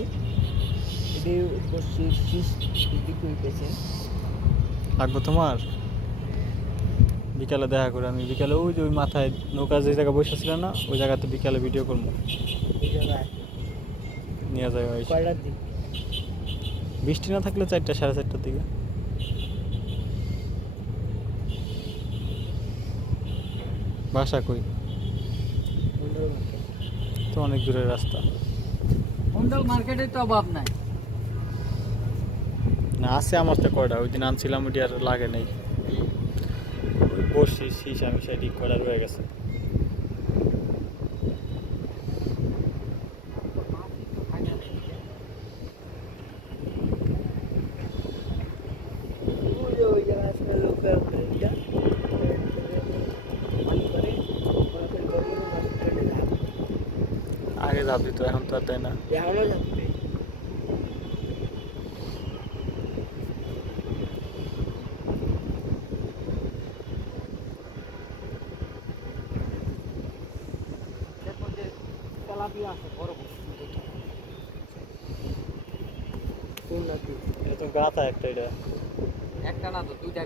দেখেন এটি বসির শীষ বিক্রি করতেছেন। লাগবো তোমার? বিকালে দেখা করে, আমি বিকালে ওই যে ওই মাথায় নৌকা যে জায়গায় বসেছিল না, ওই জায়গাতে বিকালে ভিডিও করবো। এই জায়গায় নিয়ে যাবে কয়টার দিক? বৃষ্টি না থাকলে 4টা 4:30টার দিকে। বাসা কই? মন্ডল মার্কেট। তো অনেক দূরের রাস্তা। মন্ডল মার্কেটে তো অভাব নাই। না আছে আমার তো কয়টা, ওই দিন আনছিলাম, ওটি আর লাগে নাই। ওই বসছি শীষ আমি সেটি কয়টা রয়ে গেছে। ওই জায়গায় আসলে লোকের এটা পানি করে ফলাফল করে হসপিটালে যাবে। আগে ঝাঁপ দিত, এখন তো আর দেয় না। এখনো যাবে। তেলাপিয়া আছে বড় বড়। কোন নাকি? এটা তো গাথা একটা, এটা একটা না তো দুইটা